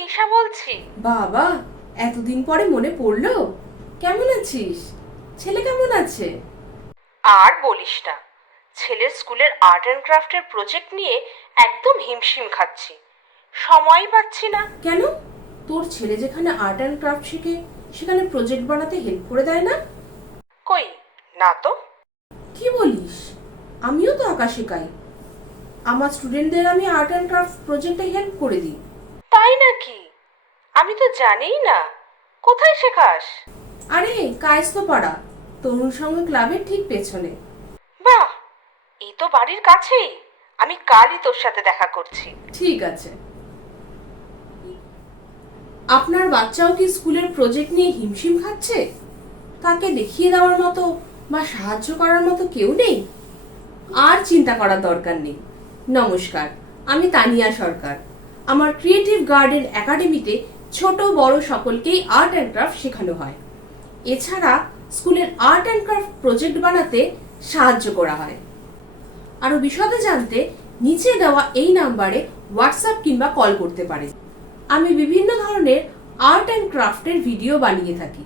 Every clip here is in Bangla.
নিশা বলছি। বাবা, এতদিন পরে মনে পড়লো। কেমন আছিস? ছেলে কেমন আছে? আর বলিস না, ছেলের স্কুলের আর্ট অ্যান্ড ক্রাফটের প্রজেক্ট নিয়ে একদম হিমশিম খাচ্ছি, সময়ই পাচ্ছি না। কেন? তোর ছেলে যেখানে আর্ট অ্যান্ড ক্রাফট শেখে সেখানে প্রজেক্ট বানাতে হেল্প করে দেয় না? কই না তো। কি বলিস? আমিও তো আঁকা শেখাই। আমার স্টুডেন্টদের আমি আর্ট অ্যান্ড ক্রাফট প্রজেক্টে হেল্প করে দিই। তাই নাকি? আমি তো জানিই না। কোথায় শেখাস? আরে, কায়স্থপাড়া তরুণ সংঘ ক্লাবের ঠিক পেছনে। বাহ, এই তো বাড়ির কাছেই। আমি কালই তোর সাথে দেখা করছি। ঠিক আছে। আপনার বাচ্চাও কি স্কুলের প্রজেক্ট নিয়ে হিমশিম খাচ্ছে? তাকে দেখিয়ে দেওয়ার মতো বা সাহায্য করার মতো কেউ নেই? আর চিন্তা করার দরকার নেই। নমস্কার, আমি তানিয়া সরকার। আমার ক্রিয়েটিভ গার্ডেন একাডেমিতে ছোট বড় সকলকেই আর্ট অ্যান্ড ক্রাফট শেখানো হয়। এছাড়া স্কুলের আর্ট অ্যান্ড ক্রাফট প্রজেক্ট বানাতে সাহায্য করা হয়। আরো বিশদে জানতে নিচে দেওয়া এই নাম্বারে হোয়াটসঅ্যাপ কিংবা কল করতে পারেন। আমি বিভিন্ন ধরনের আর্ট অ্যান্ড ক্রাফটের ভিডিও বানিয়ে থাকি।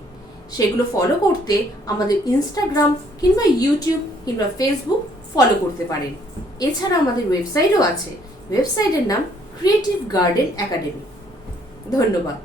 সেগুলো ফলো করতে আমাদের ইনস্টাগ্রাম কিংবা ইউটিউব কিংবা ফেসবুক ফলো করতে পারেন। এছাড়া আমাদের ওয়েবসাইটও আছে। ওয়েবসাইটের নাম ক্রিয়েটিভ গার্ডেন একাডেমি। ধন্যবাদ।